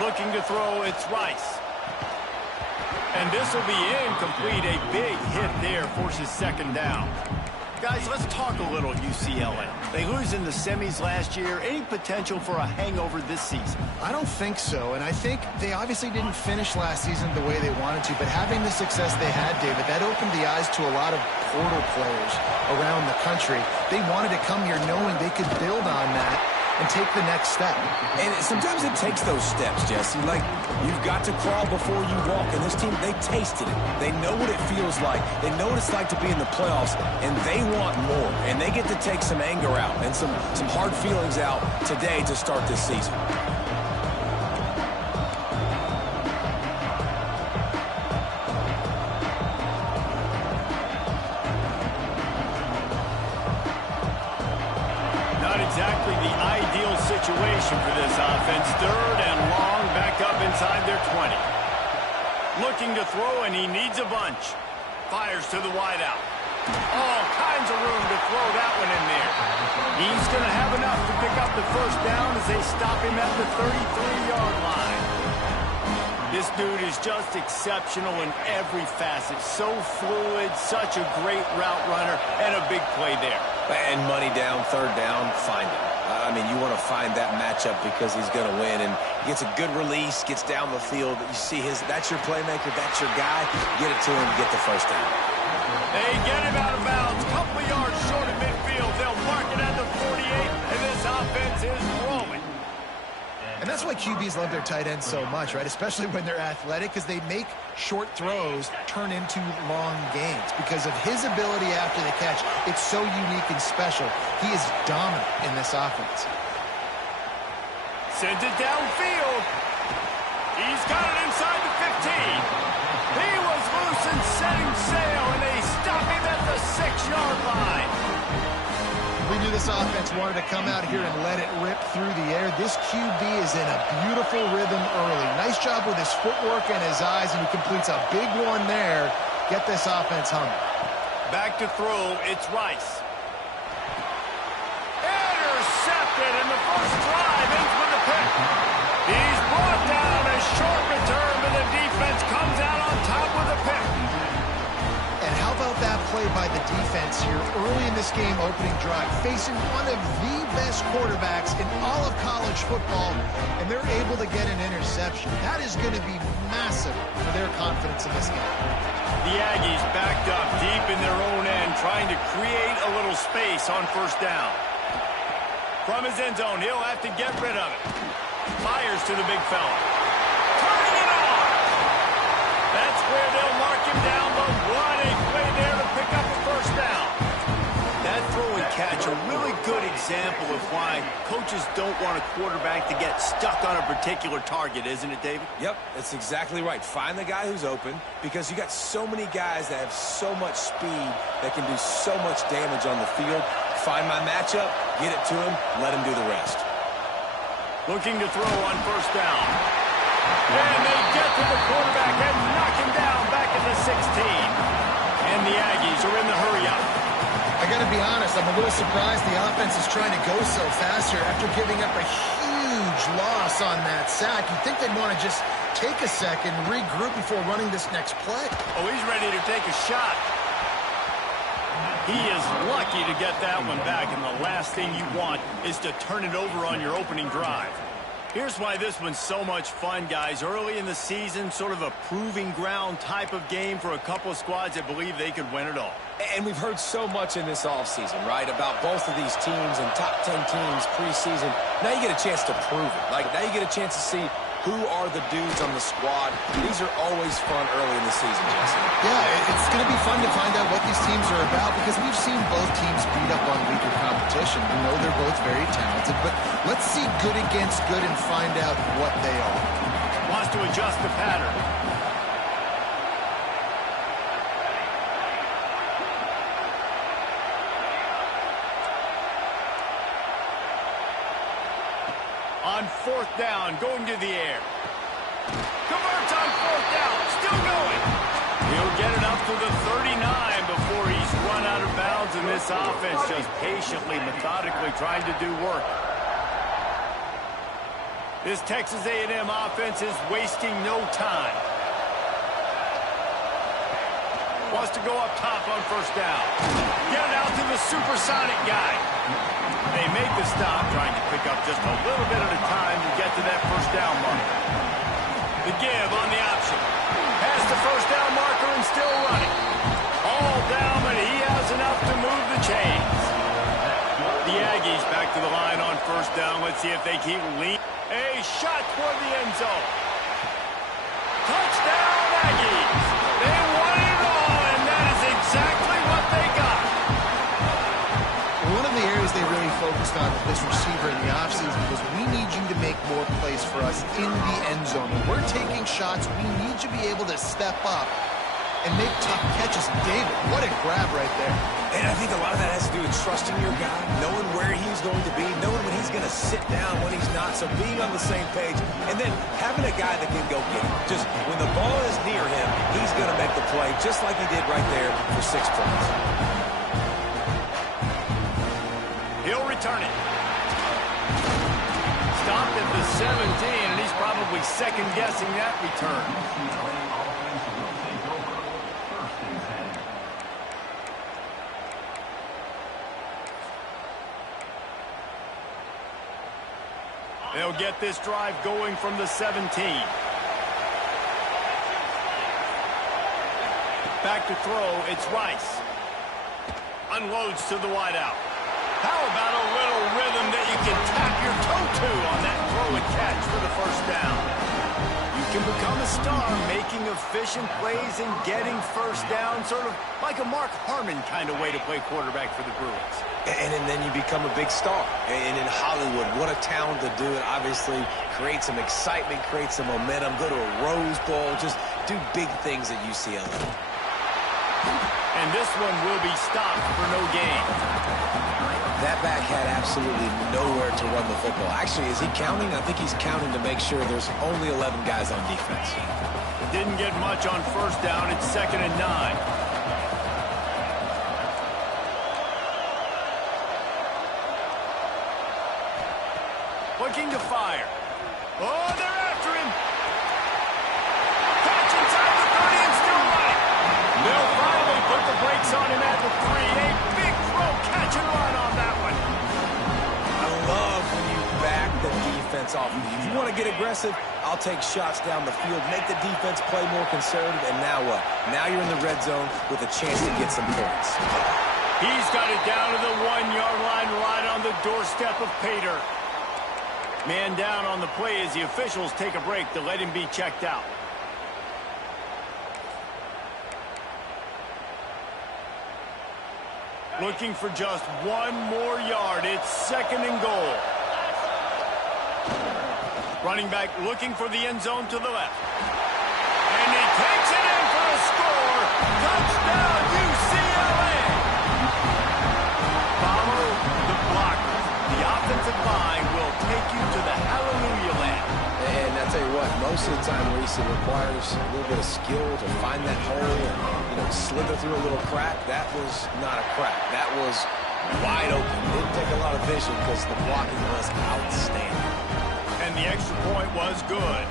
Looking to throw, it's Rice. And this will be incomplete. A big hit there forces second down. Guys, let's talk a little UCLA. They lose in the semis last year. Any potential for a hangover this season? I don't think so, and I think they obviously didn't finish last season the way they wanted to, but having the success they had, David, that opened the eyes to a lot of portal players around the country. They wanted to come here knowing they could build on that and take the next step. And sometimes it takes those steps, Jesse. Like, you've got to crawl before you walk. And this team, they tasted it. They know what it feels like. They know what it's like to be in the playoffs, and they want more. And they get to take some anger out and some hard feelings out today to start this season. Exactly the ideal situation for this offense. Third and long, back up inside their 20. Looking to throw, and he needs a bunch. Fires to the wideout. All kinds of room to throw that one in there. He's going to have enough to pick up the first down as they stop him at the 33-yard line. This dude is just exceptional in every facet. So fluid, such a great route runner, and a big play there. And money down, third down, find him. I mean, you want to find that matchup because he's going to win. And gets a good release, gets down the field. You see that's your playmaker, that's your guy. Get it to him, get the first down. They get him out of bounds. Couple of yards short of midfield. They'll mark it at the 48, and this offense is rolling. And that's why QBs love their tight ends so much, right? Especially when they're athletic, because they make short throws turn into long gains. Because of his ability after the catch, it's so unique and special. He is dominant in this offense. Sends it downfield. He's got it inside the 15. He was loose and setting sail, and they stop him at the 6-yard line. We knew this offense wanted to come out here and let it rip through the air. This QB is in a beautiful rhythm early. Nice job with his footwork and his eyes, and he completes a big one there. Get this offense humming. Back to throw, it's Rice. Intercepted, and the first drive ends with a pick. He's brought down a short return, but the defense comes out on top with a pick. And how about that play by the defense here early in this game opening drive, facing one of the best quarterbacks in all of college football, and they're able to get an interception. That is going to be massive for their confidence in this game. The Aggies backed up deep in their own end, trying to create a little space on first down. From his end zone, he'll have to get rid of it. Fires to the big fella. Turning it on! That's where they'll mark him down, but what a play there to pick up a first down. That throw and catch, a really good example of why coaches don't want a quarterback to get stuck on a particular target, isn't it, David? Yep, that's exactly right. Find the guy who's open, because you got so many guys that have so much speed that can do so much damage on the field. Find my matchup, get it to him, let him do the rest. Looking to throw on first down. And they get to the quarterback and knock him down back at the 16. And the Aggies are in the hurry-up. I got to be honest, I'm a little surprised the offense is trying to go so fast here after giving up a huge loss on that sack. You'd think they'd want to just take a second, regroup before running this next play. Oh, he's ready to take a shot. He is lucky to get that one back, and the last thing you want is to turn it over on your opening drive. Here's why this one's so much fun, guys. Early in the season, sort of a proving ground type of game for a couple of squads that believe they could win it all. And we've heard so much in this offseason, right, about both of these teams and top 10 teams preseason. Now you get a chance to prove it. Like, now you get a chance to see who are the dudes on the squad. These are always fun early in the season, Jesse. Yeah, it's going to be fun to find out what these teams are about, because we've seen both teams beat up on weaker competition. We know they're both very talented, but let's see good against good and find out what they are. Wants to adjust the pattern. On fourth down, going to the air. Converts on fourth down, still going. He'll get it up to the 39 before he's run out of bounds, and this offense just patiently, methodically trying to do work. This Texas A&M offense is wasting no time. Wants to go up top on first down. Get it out to the supersonic guy. They make the stop, trying to pick up just a little bit at a time to get to that first down marker. The give on the option. Has the first down marker and still running. All down, but he has enough to move the chains. The Aggies back to the line on first down. Let's see if they keep leading. A shot toward the end zone. Touchdown, Aggies. They won it all, and that is exactly what they got. One of the areas they really focused on with this receiver in the offseason was we need you to make more plays for us in the end zone. When we're taking shots, we need you to be able to step up and make tough catches. David, what a grab right there. And I think a lot of that has to do with trusting your guy, knowing where he's going to be, knowing when he's going to sit down, when he's not, so being on the same page, and then having a guy that can go get it. Just when the ball is near him, he's going to make the play, just like he did right there for 6 points. He'll return it. Stopped at the 17, and he's probably second-guessing that return. They'll get this drive going from the 17. Back to throw, it's Rice. Unloads to the wideout. How about a little rhythm that you can tap your toe to on that throw and catch for the first down? You can become a star making efficient plays and getting first down, sort of like a Mark Harmon kind of way to play quarterback for the Bruins. And then you become a big star. And in Hollywood, what a talent to do it. Obviously, create some excitement, create some momentum, go to a Rose Bowl, just do big things at UCLA. And this one will be stopped for no gain. That back had absolutely nowhere to run the football. Actually, is he counting? I think he's counting to make sure there's only 11 guys on defense. Didn't get much on first down. It's 2nd and 9. Looking to fire. Oh, they're after him. Catch inside the 30 and still running. They'll finally put the brakes on him at the 3. A big throw, catch and run on that one. I love when you back the defense off. If you want to get aggressive, I'll take shots down the field, make the defense play more conservative, and now what? Now you're in the red zone with a chance to get some points. He's got it down to the 1-yard line right on the doorstep of Pater. Man down on the play as the officials take a break to let him be checked out. Looking for just 1 more yard. It's 2nd and goal. Running back looking for the end zone to the left. And he takes it in for a score. Touchdown, UCLA. Follow the blockers. The offensive line will take you to the hallelujah land. And I tell you what, most of the time, Reese, it requires a little bit of skill to find that hole and, slither through a little crack. That was not a crack. That was wide open. Didn't take a lot of vision because the blocking was outstanding. And the extra point was good.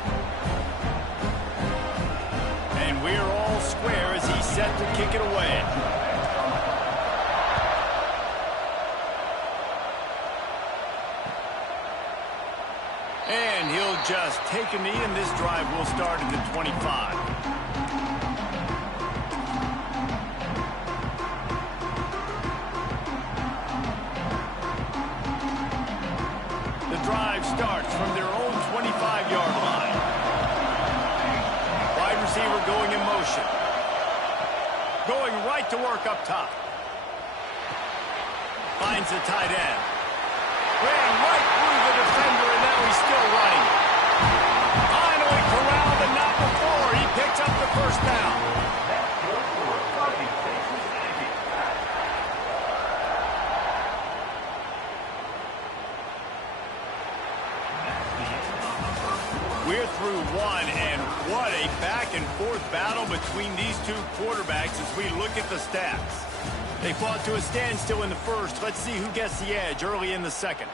And we're all square as he's set to kick it away. And he'll just take a knee, and this drive will start at the 25. The drive starts from their own 25-yard line. Wide receiver going in motion. Going right to work up top. Finds the tight end. Ran right through the defender, and now he's still running. Finally corralled, but not before. He picks up the first down. We're through one, and what a back-and-forth battle between these two quarterbacks as we look at the stats. They fought to a standstill in the first. Let's see who gets the edge early in the second.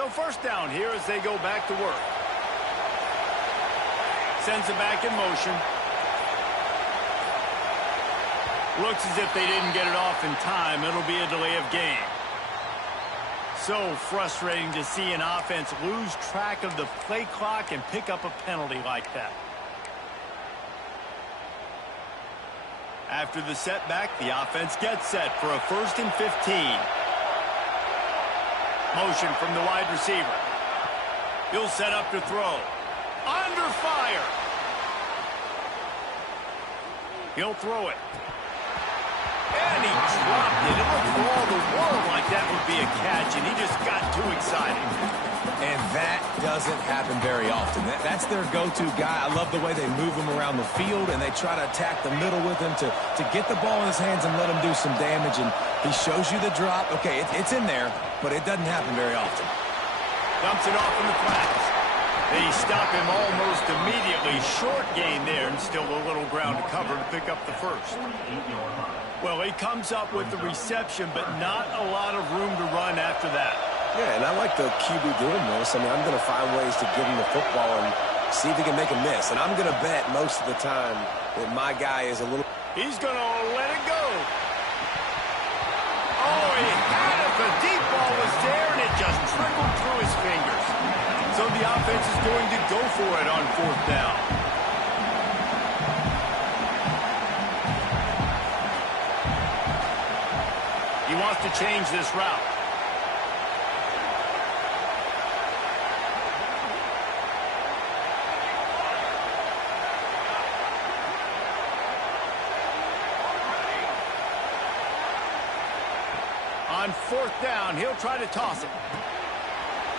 So first down here as they go back to work. Sends it back in motion. Looks as if they didn't get it off in time. It'll be a delay of game. So frustrating to see an offense lose track of the play clock and pick up a penalty like that. After the setback, the offense gets set for a 1st and 15. Motion from the wide receiver. He'll set up to throw. Under fire. He'll throw it. And he dropped it. It looked for all the world like that would be a catch, and he just got too excited. And that doesn't happen very often. That's their go-to guy. I love the way they move him around the field, and they try to attack the middle with him to get the ball in his hands and let him do some damage. And he shows you the drop. Okay, it's in there, but it doesn't happen very often. Dumps it off in the flats. They stop him almost immediately. Short gain there, and still a little ground to cover to pick up the first. Well, he comes up with the reception, but not a lot of room to run after that. Yeah, and I like the QB doing this. I mean, I'm going to find ways to give him the football and see if he can make a miss. And I'm going to bet most of the time that my guy is a little... He's going to let it go. Oh, he had it. The deep ball was there, and it just trickled through his fingers. So the offense is going to go for it on 4th down. He wants to change this route. On 4th down, he'll try to toss it.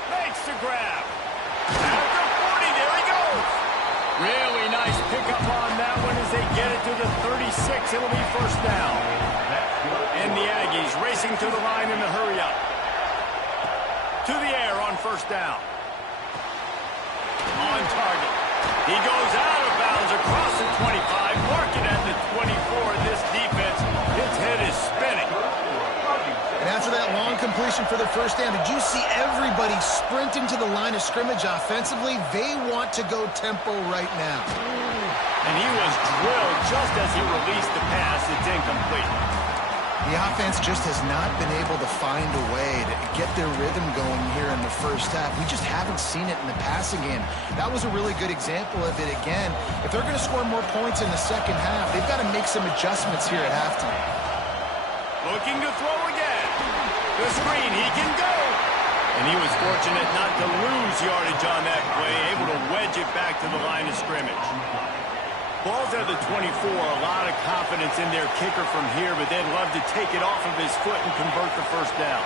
Makes the grab. After 40, there he goes. Really nice pickup on that one as they get it to the 36. It'll be 1st down. And the Aggies racing to the line in the hurry-up. To the air on 1st down. On target. He goes out of bounds across the 25, marking at the 24. This defense, its head is spinning. And after that long completion for the 1st down, did you see everybody sprinting to the line of scrimmage offensively? They want to go tempo right now. And he was drilled just as he released the pass. It's incomplete. The offense just has not been able to find a way to get their rhythm going here in the 1st half. We just haven't seen it in the passing game. That was a really good example of it again. If they're going to score more points in the 2nd half, they've got to make some adjustments here at halftime. Looking to throw again. The screen, he can go. And he was fortunate not to lose yardage on that play, able to wedge it back to the line of scrimmage. Ball's at the 24, a lot of confidence in their kicker from here, but they'd love to take it off of his foot and convert the 1st down.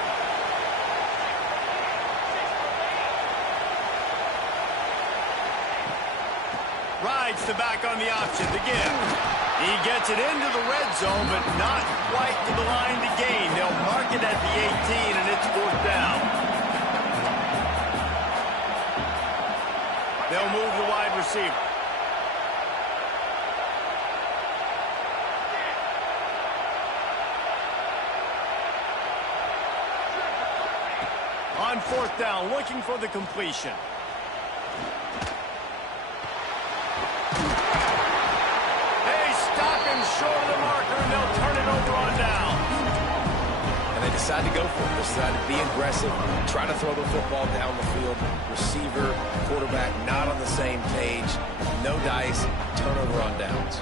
Rides the back on the option to give. He gets it into the red zone, but not quite to the line to gain. They'll mark it at the 18, and it's 4th down. They'll move the wide receiver. On 4th down, looking for the completion. They stop him short of the marker, and they'll turn it over on down. And they decide to go for it. They decide to be aggressive, try to throw the football down the field. Receiver, quarterback, not on the same page. No dice, turnover on downs.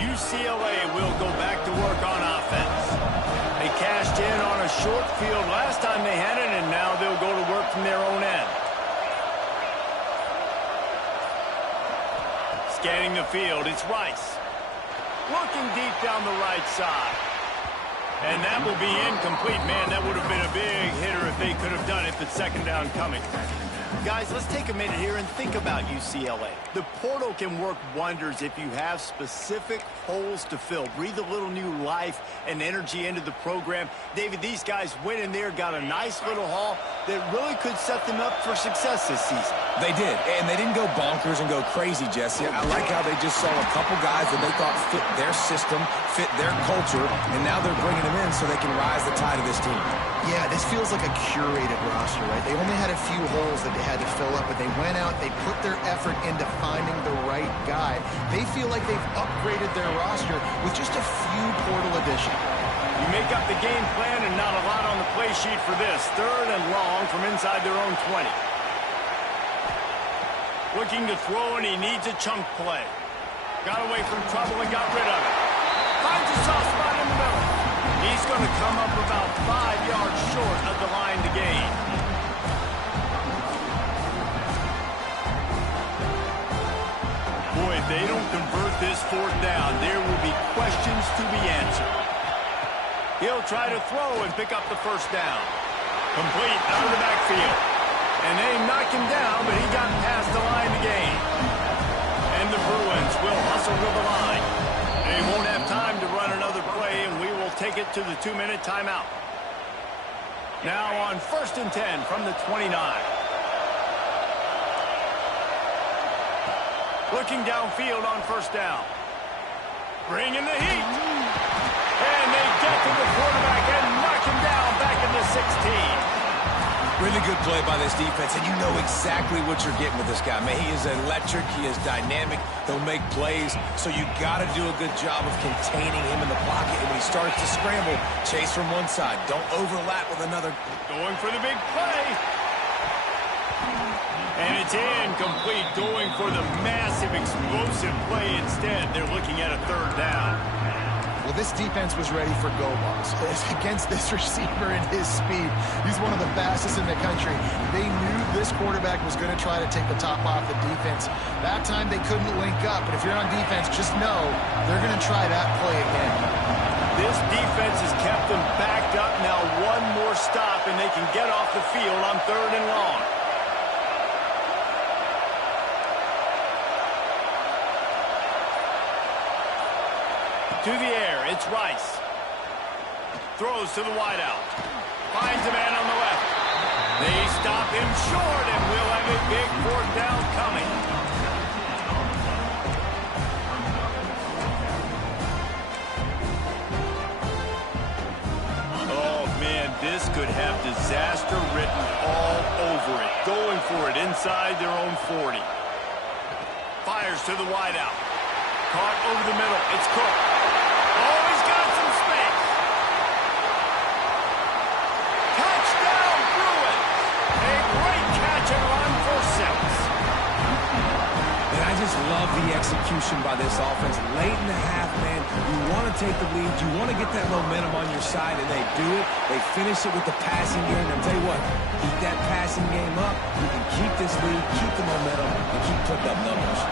UCLA will go back to work on offense. They cashed in on a short field last time they had it, and now they'll go to work from their own end. Scanning the field, it's Rice. Looking deep down the right side. And that will be incomplete. Man, that would have been a big hitter if they could have done it, but 2nd down coming. Guys, let's take a minute here and think about UCLA. The portal can work wonders if you have specific holes to fill. Breathe a little new life and energy into the program. David, these guys went in there, got a nice little haul that really could set them up for success this season. They did, and they didn't go bonkers and go crazy, Jesse. I like how they just saw a couple guys that they thought fit their system, fit their culture, and now they're bringing them in so they can rise the tide of this team. Yeah, this feels like a curated roster, right? They only had a few holes that they had to fill up, but they went out, they put their effort into finding the right guy. They feel like they've upgraded their roster with just a few portal additions. You make up the game plan and not a lot on the play sheet for this. 3rd and long from inside their own 20. Looking to throw, and he needs a chunk play. Got away from trouble and got rid of it. Finds a soft spot in the middle. He's going to come up about 5 yards short of the line to gain. Boy, if they don't convert this 4th down, there will be questions to be answered. He'll try to throw and pick up the 1st down. Complete out of the backfield. And they knocked him down, but he got past the line to gain. And the Bruins will hustle to the line. They won't have time to run another play, and we will take it to the 2-minute timeout. Now on 1st and 10 from the 29. Looking downfield on 1st down. Bringing the heat. And they get to the quarterback and knock him down back in the 16. Really good play by this defense, and you know exactly what you're getting with this guy. Man, he is electric. He is dynamic. He'll make plays, so you got to do a good job of containing him in the pocket. And when he starts to scramble, chase from one side. Don't overlap with another. Going for the big play. And it's incomplete. Going for the massive, explosive play instead. They're looking at a 3rd down. Well, this defense was ready for go balls. Against this receiver and his speed, he's one of the fastest in the country. They knew this quarterback was going to try to take the top off the defense. That time they couldn't link up, but if you're on defense, just know they're going to try that play again. This defense has kept them backed up. Now one more stop, and they can get off the field on 3rd and long. To the air, it's Rice. Throws to the wideout. Finds a man on the left. They stop him short, and we'll have a big 4th down coming. Oh, man, this could have disaster written all over it. Going for it inside their own 40. Fires to the wideout. Caught over the middle. It's Cook. Oh, he's got some space. Touchdown, Bruins. A great catch and run for 6. And I just love the execution by this offense. Late in the half, man, you want to take the lead. You want to get that momentum on your side, and they do it. They finish it with the passing game. I'll tell you what, keep that passing game up. You can keep this lead, keep the momentum, and keep putting up numbers.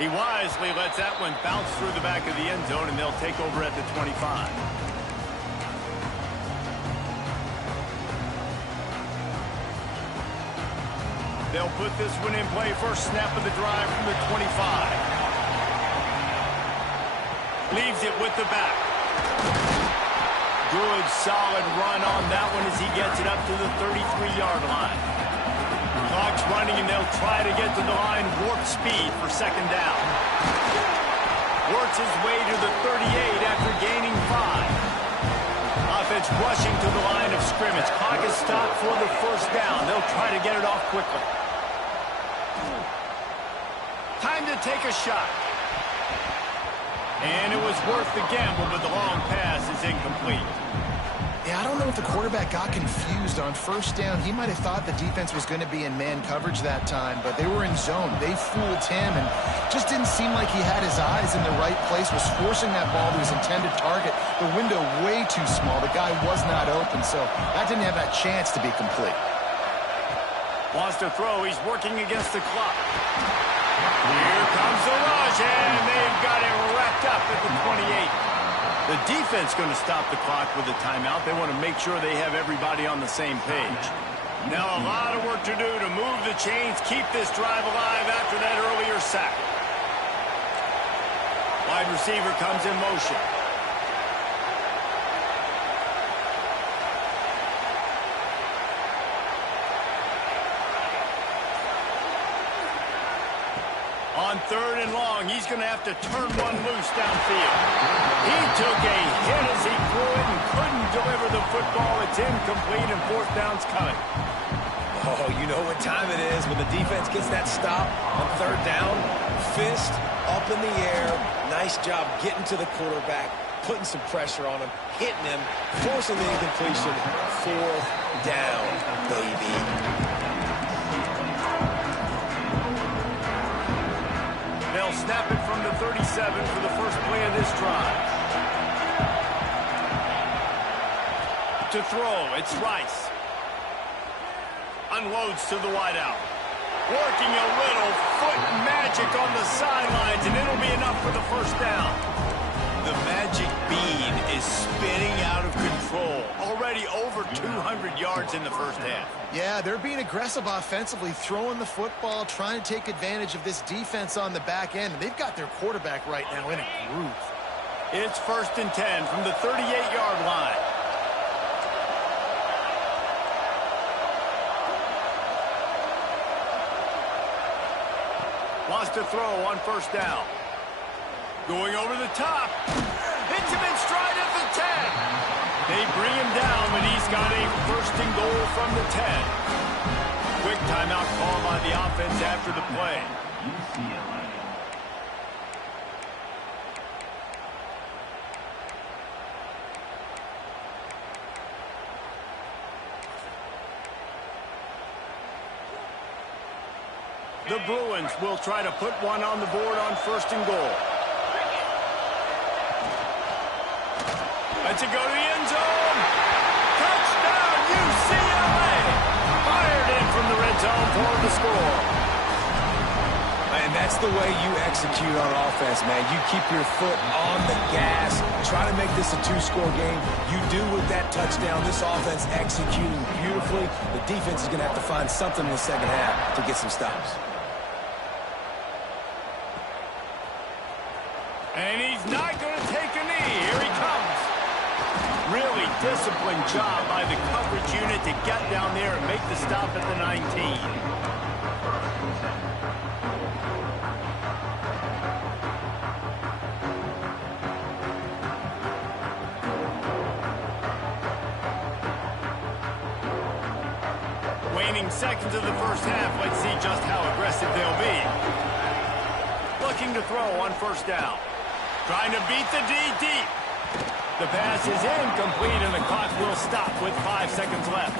He wisely lets that one bounce through the back of the end zone, and they'll take over at the 25. They'll put this one in play. First snap of the drive from the 25. Leaves it with the back. Good, solid run on that one as he gets it up to the 33-yard line. Clock's running, and they'll try to get to the line warp speed for 2nd down. Works his way to the 38 after gaining 5. Offense rushing to the line of scrimmage. Clock is stopped for the 1st down. They'll try to get it off quickly. Time to take a shot. And it was worth the gamble, but the long pass is incomplete. Yeah, I don't know if the quarterback got confused on 1st down. He might have thought the defense was going to be in man coverage that time, but they were in zone. They fooled him, and just didn't seem like he had his eyes in the right place, was forcing that ball to his intended target. The window way too small. The guy was not open, so that didn't have that chance to be complete. Wants to throw. He's working against the clock. Here comes the rush, and they've got it wrapped up at the 28. The defense going to stop the clock with a timeout. They want to make sure they have everybody on the same page. Now a lot of work to do to move the chains, keep this drive alive after that earlier sack. Wide receiver comes in motion. On 3rd and long, he's going to have to turn one loose downfield. He took a hit as he threw it and couldn't deliver the football. It's incomplete, and 4th down's coming. Oh, you know what time it is when the defense gets that stop on 3rd down. Fist up in the air. Nice job getting to the quarterback, putting some pressure on him, hitting him, forcing the incompletion. 4th down, baby. They'll snap it from the 37 for the first play of this drive. To throw, it's Rice. Unloads to the wideout. Working a little foot magic on the sidelines, and it'll be enough for the 1st down. The magic bean is spinning out of control. Already over 200 yards in the 1st half. Yeah, they're being aggressive offensively, throwing the football, trying to take advantage of this defense on the back end. They've got their quarterback right now in a groove. It's 1st and 10 from the 38-yard line. Wants to throw on 1st down. Going over the top. Hits him in stride at the 10. They bring him down, but he's got a 1st and goal from the 10. Quick timeout call by the offense after the play. The Bruins will try to put one on the board on 1st and goal. Let's it go to the end zone. Touchdown, UCLA. Fired in from the red zone for the score. And that's the way you execute on offense, man. You keep your foot on the gas. Try to make this a 2-score game. You do with that touchdown. This offense executing beautifully. The defense is going to have to find something in the 2nd half to get some stops. And he's not going to take a knee. Here he comes. Really disciplined job by the coverage unit to get down there and make the stop at the 19. Waning seconds of the 1st half. Let's see just how aggressive they'll be. Looking to throw on 1st down. Trying to beat the D deep. The pass is incomplete, and the clock will stop with 5 seconds left.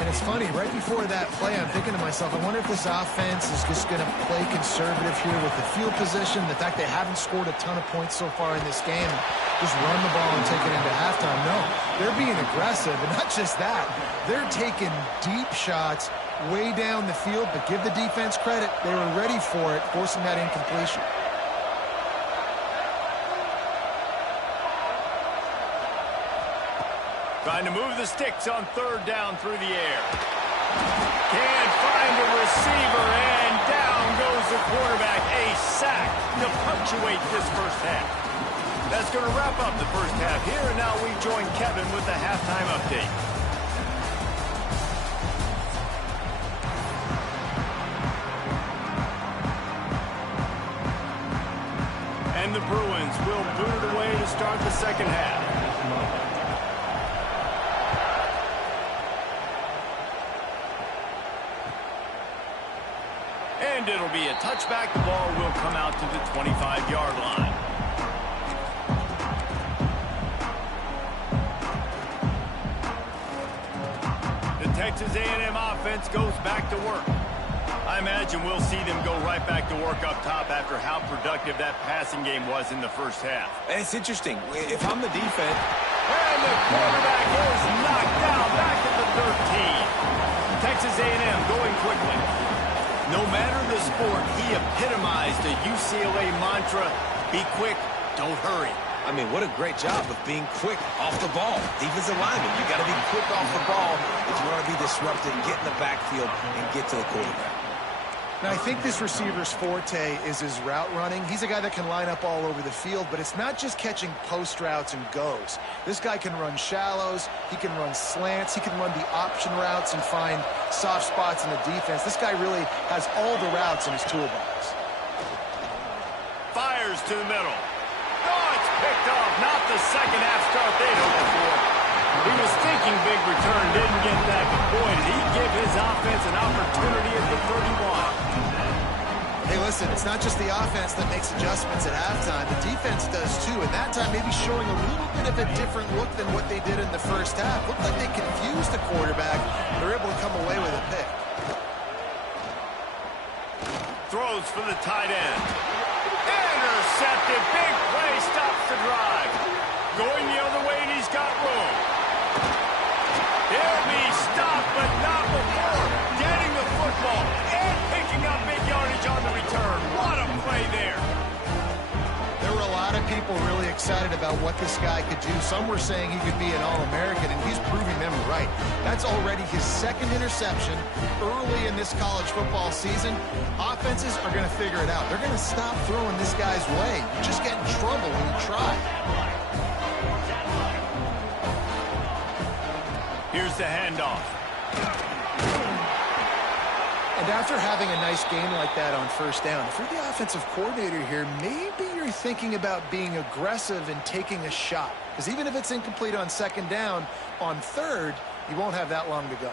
And it's funny, right before that play, I'm thinking to myself, I wonder if this offense is just going to play conservative here with the field position, the fact they haven't scored a ton of points so far in this game, just run the ball and take it into halftime. No, they're being aggressive, and not just that, they're taking deep shots way down the field, but give the defense credit. They were ready for it, forcing that incompletion. Trying to move the sticks on 3rd down through the air. Can't find a receiver, and down goes the quarterback. A sack to punctuate this 1st half. That's going to wrap up the 1st half here, and now we join Kevin with the halftime update. And the Bruins will boot it away to start the 2nd half. And it'll be a touchback. The ball will come out to the 25-yard line. The Texas A&M offense goes back to work. I imagine we'll see them go right back to work up top after how productive that passing game was in the 1st half. And it's interesting. If I'm the defense... And the quarterback is knocked down back at the 13. Texas A&M going quickly. No matter the sport, he epitomized the UCLA mantra, be quick, don't hurry. I mean, what a great job of being quick off the ball. Defensive lineman, you got to be quick off the ball if you want to be disrupted, get in the backfield, and get to the quarterback. Now, I think this receiver's forte is his route running. He's a guy that can line up all over the field, but it's not just catching post routes and goes. This guy can run shallows, he can run slants, he can run the option routes and find soft spots in the defense. This guy really has all the routes in his toolbox. fires to the middle. Oh, it's picked off. Not the second half start they'd hoped for. He was thinking big return, didn't get that, but boy, did he give his offense an opportunity at the 31. Hey, listen, it's not just the offense that makes adjustments at halftime. The defense does too, and that time maybe showing a little bit of a different look than what they did in the first half. Looked like they confused the quarterback. They're able to come away with a pick. Throws for the tight end. Intercepted. Big play stops the drive. Going the other way, and he's got room. He'll be stopped, but not before getting the football and picking up big yardage on the return. What a play there. There were a lot of people really excited about what this guy could do. Some were saying he could be an All-American, and he's proving them right. That's already his second interception early in this college football season. Offenses are going to figure it out. They're going to stop throwing this guy's way. You just get in trouble when you try. Here's the handoff. And after having a nice game like that on first down, if you're the offensive coordinator here, maybe you're thinking about being aggressive and taking a shot. Because even if it's incomplete on second down, on third, you won't have that long to go.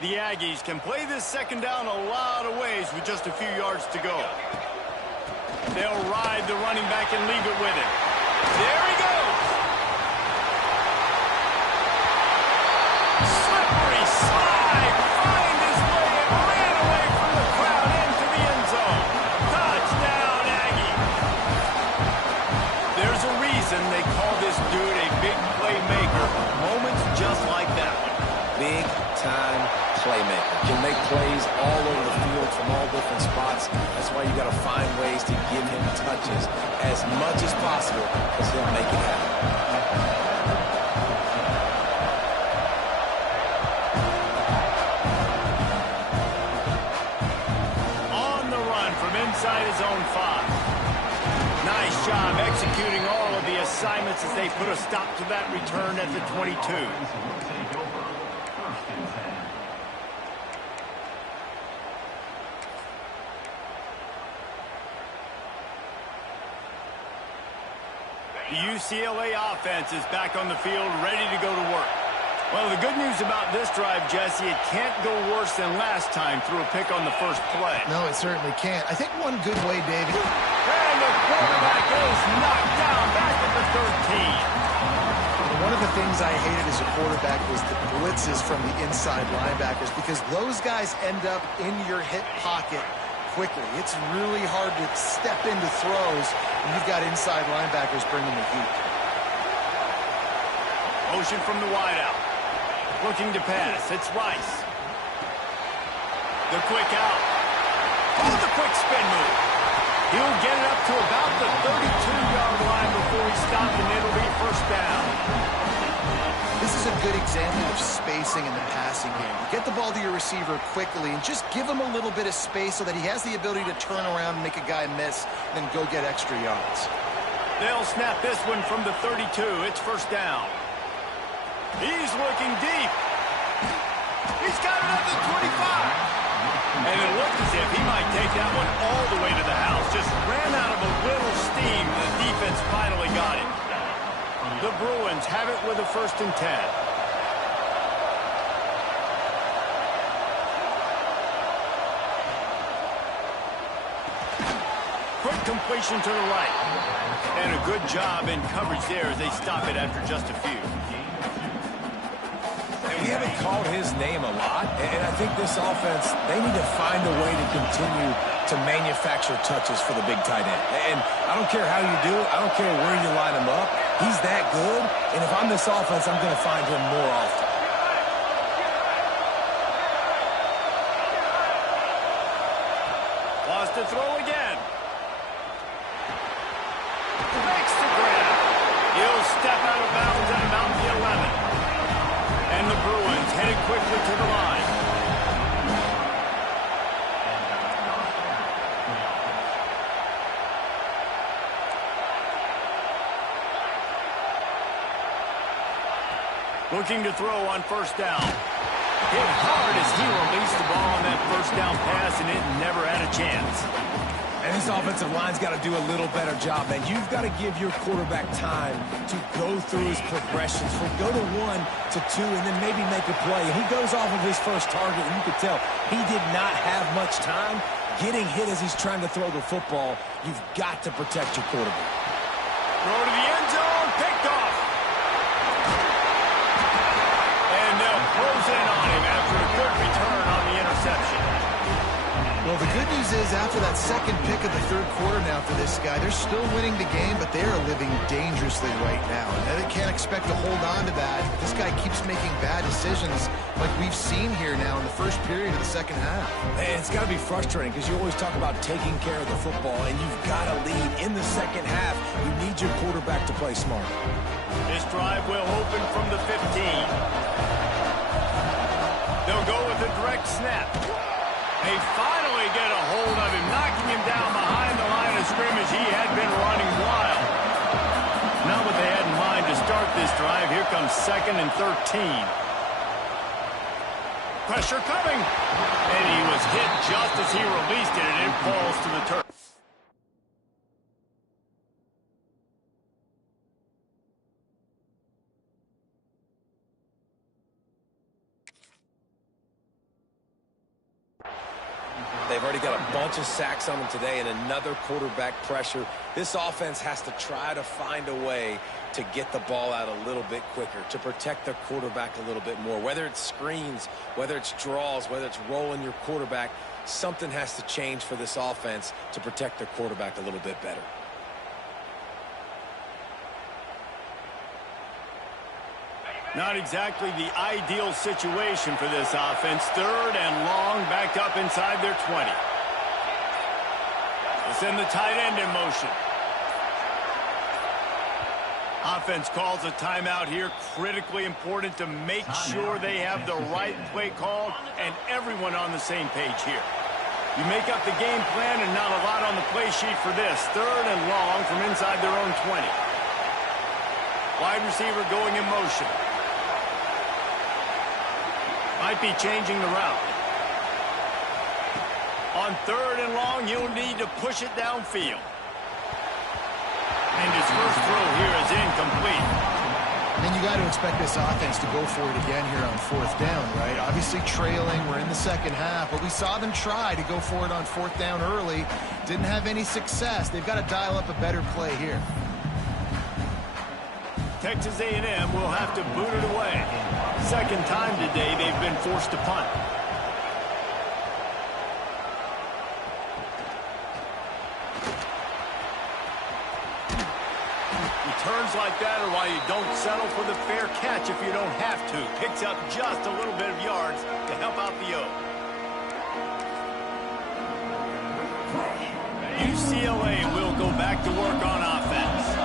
The Aggies can play this second down a lot of ways with just a few yards to go. They'll ride the running back and leave it with him. There he goes. Slippery slide. Find his way and ran away from the crowd into the end zone. Touchdown, Aggie. There's a reason they call this dude a big playmaker. Moments just like that one. Big time playmaker. Can make plays all over the field from all different spots. That's why you got to find ways to give him touches as much as possible because he'll make it happen. On the run from inside his own 5. Nice job executing all of the assignments as they put a stop to that return at the 22. The UCLA offense is back on the field, ready to go to work. Well, the good news about this drive, Jesse, it can't go worse than last time through a pick on the first play. No, it certainly can't. I think one good way, David. And the quarterback is knocked down back at the 13. One of the things I hated as a quarterback was the blitzes from the inside linebackers because those guys end up in your hip pocket quickly. It's really hard to step into throws when you've got inside linebackers bringing the heat. Motion from the wideout. Looking to pass. It's Rice. The quick out. Oh, the quick spin move. He'll get it up to about the 32-yard line before he's stopped, and it'll be first down. This is a good example of spacing in the passing game. You get the ball to your receiver quickly and just give him a little bit of space so that he has the ability to turn around and make a guy miss and then go get extra yards. They'll snap this one from the 32. It's first down. He's looking deep. He's got it up to 25. And it looked as if he might take that one all the way to the house. Just ran out of a little steam. The defense finally got it. The Bruins have it with a 1st and 10. Quick completion to the right. And a good job in coverage there as they stop it after just a few. We haven't called his name a lot, and I think this offense, they need to find a way to continue to manufacture touches for the big tight end. And I don't care how you do it. I don't care where you line him up. He's that good, and if I'm this offense, I'm going to find him more often. Lost to throw again. Makes the grab. He'll step out of bounds at about the 11. And the Bruins headed quickly to the line. Looking to throw on first down. Hit hard as he released the ball on that first down pass, and it never had a chance. And this offensive line's got to do a little better job, man. You've got to give your quarterback time to go through his progressions, from go to 1 to 2, and then maybe make a play. He goes off of his first target, and you could tell he did not have much time getting hit as he's trying to throw the football. You've got to protect your quarterback. Throw to the end zone, picked off. And they'll close in on him after a good return on the interception. Well, the good news is after that second pick of the third quarter now for this guy, they're still winning the game, but they are living dangerously right now. And they can't expect to hold on to that. This guy keeps making bad decisions like we've seen here now in the first period of the second half. And it's got to be frustrating because you always talk about taking care of the football, and you've got to lead in the second half. You need your quarterback to play smart. This drive will open from the 15. They'll go with a direct snap. They finally get a hold of him, knocking him down behind the line of scrimmage. He had been running wild. Not what they had in mind to start this drive. Here comes 2nd and 13. Pressure coming. And he was hit just as he released it, and it falls to the turf. They've already got a bunch of sacks on them today and another quarterback pressure. This offense has to try to find a way to get the ball out a little bit quicker, to protect their quarterback a little bit more. Whether it's screens, whether it's draws, whether it's rolling your quarterback, something has to change for this offense to protect their quarterback a little bit better. Not exactly the ideal situation for this offense. 3rd and long, back up inside their 20. They send the tight end in motion. Offense calls a timeout here. Critically important to make sure they have the right play called and everyone on the same page here. You make up the game plan and not a lot on the play sheet for this. 3rd and long from inside their own 20. Wide receiver going in motion. Might be changing the route. On 3rd and long, you'll need to push it downfield. And his first throw here is incomplete. And you got to expect this offense to go for it again here on 4th down, right? Obviously trailing, we're in the second half, but we saw them try to go for it on 4th down early. Didn't have any success. They've got to dial up a better play here. Texas A&M will have to boot it away. Second time today they've been forced to punt. Returns like that are why you don't settle for the fair catch if you don't have to. Picks up just a little bit of yards to help out the O. UCLA will go back to work on offense.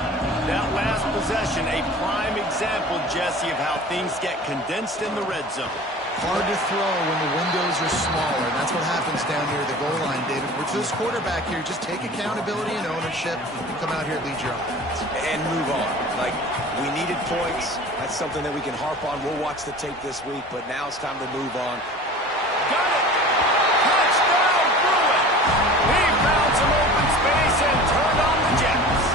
That last possession, a prime example, Jesse, of how things get condensed in the red zone. Hard to throw when the windows are smaller, and that's what happens down near the goal line, David. For this quarterback here, just take accountability and ownership and come out here and lead your offense. And move on. Like, we needed points. That's something that we can harp on. We'll watch the tape this week, but now it's time to move on. Got it! Touchdown, Bruin! He found some open space and turned on the Jets.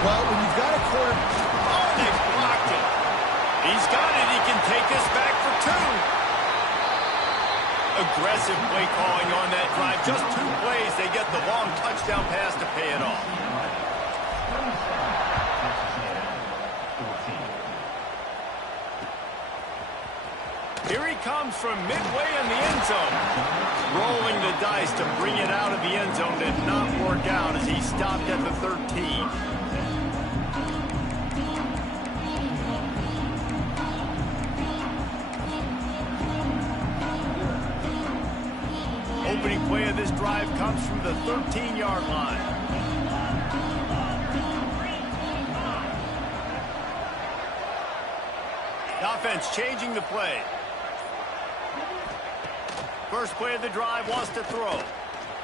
Well, when you've got a quarter... Oh, they blocked it. He's got it. He can take us back for 2. Aggressive play calling on that drive. Just 2 plays. They get the long touchdown pass to pay it off. Here he comes from midway in the end zone. Rolling the dice to bring it out of the end zone did not work out as he stopped at the 13. Opening play of this drive comes from the 13-yard line. The offense changing the play. First play of the drive, wants to throw.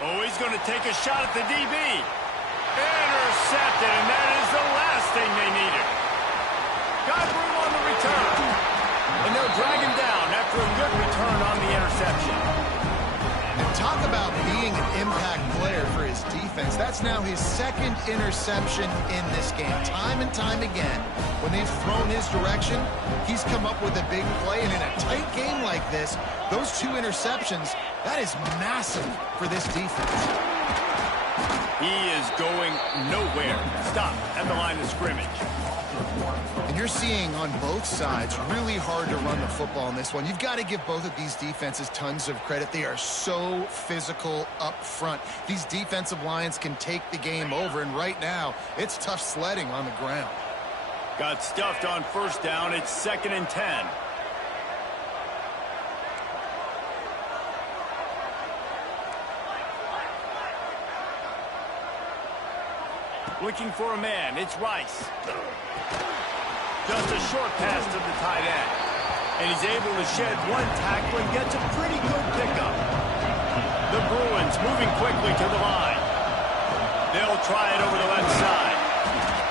Oh, he's going to take a shot at the DB. Intercepted, and that is the last thing they needed. Got room on the return. impact player for his defense. That's now his second interception in this game. Time and time again, when they've thrown his direction, he's come up with a big play. And in a tight game like this, those 2 interceptions, that is massive for this defense. He is going nowhere. Stop at the line of scrimmage. And you're seeing on both sides really hard to run the football in this one. You've got to give both of these defenses tons of credit. They are so physical up front. These defensive lines can take the game over, and right now, it's tough sledding on the ground. Got stuffed on first down. It's 2nd and 10. Looking for a man. It's Rice. Just a short pass to the tight end. And he's able to shed 1 tackle and gets a pretty good pickup. The Bruins moving quickly to the line. They'll try it over the left side.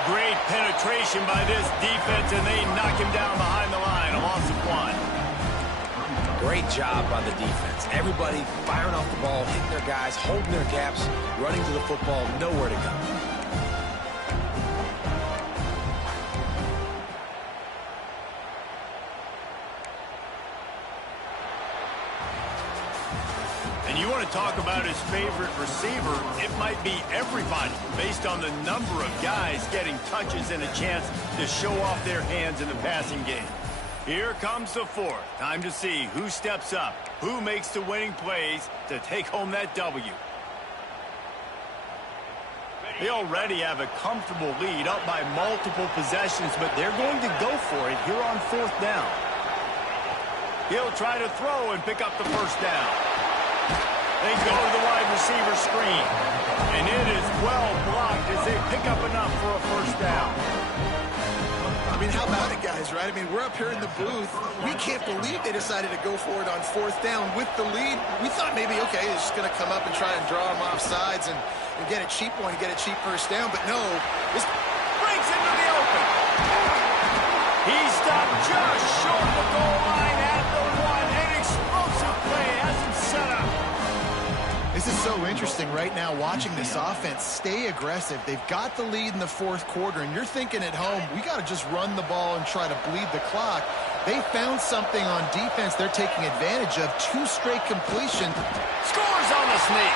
Great penetration by this defense, and they knock him down behind the line. A loss of 1. Great job by the defense. Everybody firing off the ball, hitting their guys, holding their gaps, running to the football, nowhere to go. And you want to talk about his favorite receiver, it might be everybody, based on the number of guys getting touches and a chance to show off their hands in the passing game. Here comes the 4th. Time to see who steps up, who makes the winning plays to take home that W. They already have a comfortable lead up by multiple possessions, but they're going to go for it here on 4th down. He'll try to throw and pick up the first down. They go to the wide receiver screen. And it is well blocked as they pick up enough for a first down. I mean, how about it, guys, right? I mean, we're up here in the booth. We can't believe they decided to go for it on 4th down with the lead. We thought maybe, okay, he's just going to come up and try and draw him off sides and get a cheap one, get a cheap first down. But no, this breaks into the open. He stopped just short of the goal line at the 1. An explosive play has him set up. This is so interesting right now watching this offense stay aggressive. They've got the lead in the 4th quarter, and you're thinking at home, we got to just run the ball and try to bleed the clock. They found something on defense they're taking advantage of. 2 straight completion. Scores on the sneak.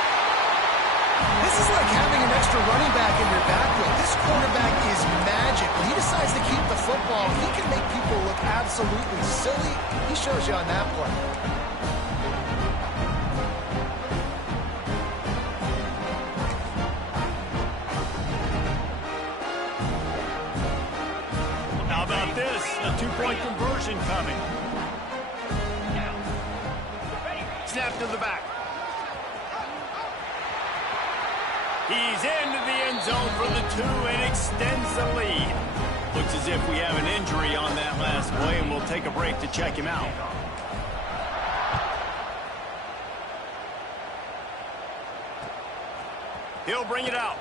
This is like having an extra running back in your backfield. This quarterback is magic. When he decides to keep the football, he can make people look absolutely silly. He shows you on that play. How about this? A 2-point conversion coming. Snap to the back. He's into the end zone for the 2 and extends the lead. Looks as if we have an injury on that last play, and we'll take a break to check him out. He'll bring it out.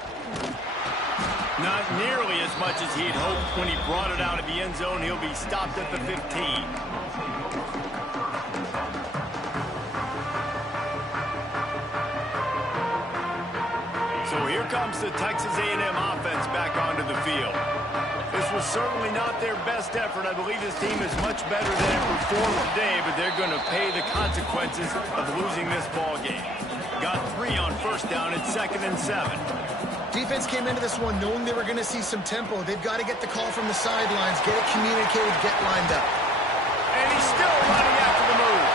Not nearly as much as he'd hoped when he brought it out of the end zone. He'll be stopped at the 15. So here comes the Texas A&M offense back onto the field. This was certainly not their best effort. I believe this team is much better than it performed today, but they're going to pay the consequences of losing this ball game. Got 3 on first down. It's 2nd and 7. Defense came into this one knowing they were going to see some tempo. They've got to get the call from the sidelines, get it communicated, get lined up. And he's still running after the move.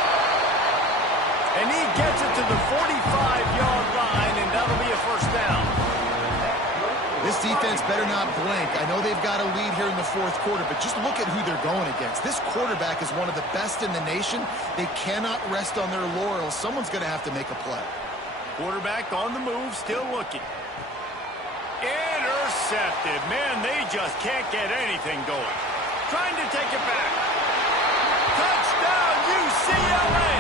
And he gets it to the 45-yard line, and that'll be a first down. This defense better not blink. I know they've got a lead here in the 4th quarter, but just look at who they're going against. This quarterback is one of the best in the nation. They cannot rest on their laurels. Someone's going to have to make a play. Quarterback on the move, still looking. Intercepted. Man, they just can't get anything going. Trying to take it back. Touchdown, UCLA.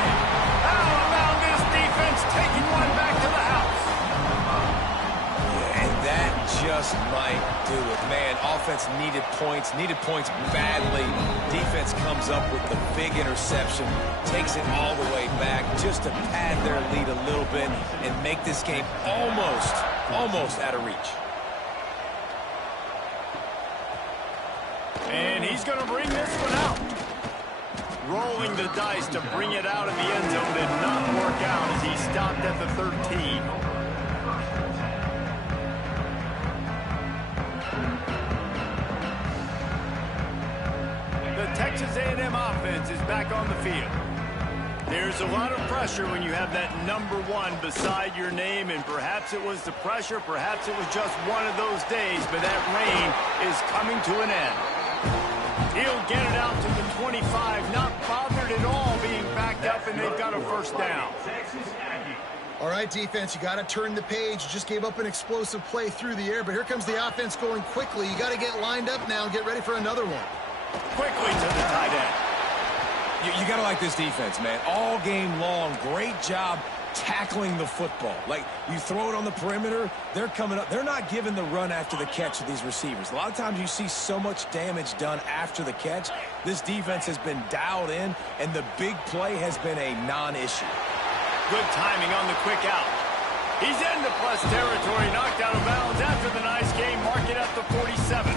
How about this defense taking one back to the house? Yeah, and that just might do it. Man, offense needed points badly. Defense comes up with the big interception, takes it all the way back just to pad their lead a little bit and make this game almost out of reach. And he's going to bring this one out. Rolling the dice to bring it out of the end zone did not work out as he stopped at the 13. The Texas A&M offense is back on the field. There's a lot of pressure when you have that number 1 beside your name, and perhaps it was the pressure, perhaps it was just one of those days, but that rain is coming to an end. He'll get it out to the 25, not bothered at all being backed up, and they've got a first down. All right, defense, you got to turn the page. You just gave up an explosive play through the air, but here comes the offense going quickly. You got to get lined up now and get ready for another one. Quickly to the tight end. You got to like this defense, man. All game long, great job tackling the football. Like, you throw it on the perimeter, they're coming up. They're not giving the run after the catch to these receivers. A lot of times you see so much damage done after the catch. This defense has been dialed in, and the big play has been a non-issue. Good timing on the quick out. He's into plus territory, knocked out of bounds after the nice game. Mark it at the 47.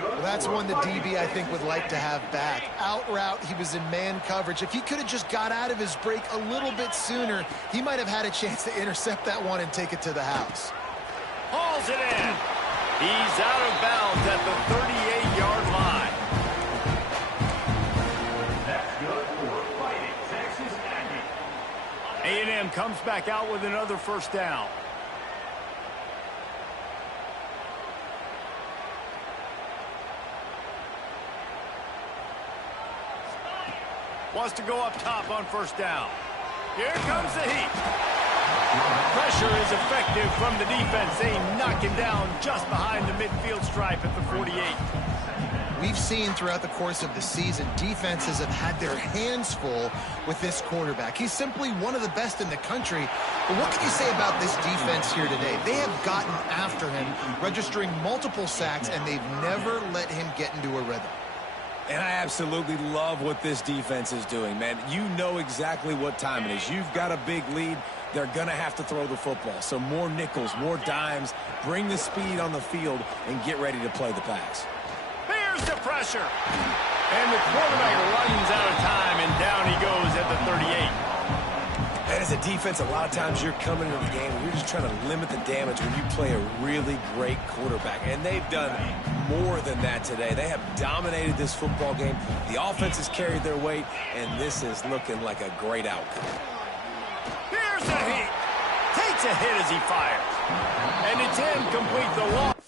Well, that's one the DB, I think, would like to have back. Out route, he was in man coverage. If he could have just got out of his break a little bit sooner, he might have had a chance to intercept that one and take it to the house. Hauls it in. He's out of bounds at the 38-yard line. That's good for fighting Texas A&M comes back out with another first down. Wants to go up top on first down. Here comes the heat. Pressure is effective from the defense. They knock him down just behind the midfield stripe at the 48. We've seen throughout the course of the season, defenses have had their hands full with this quarterback. He's simply one of the best in the country. But what can you say about this defense here today? They have gotten after him, registering multiple sacks, and they've never let him get into a rhythm. And I absolutely love what this defense is doing, man. You know exactly what time it is. You've got a big lead. They're going to have to throw the football. So more nickels, more dimes, bring the speed on the field, and get ready to play the pass. Here's the pressure. And the quarterback runs out of time, and down he goes at the 38. And as a defense, a lot of times you're coming into the game and you're just trying to limit the damage when you play a really great quarterback. And they've done more than that today. They have dominated this football game. The offense has carried their weight, and this is looking like a great outcome. Here's the heat. Takes a hit as he fires. And it's incomplete. The loss.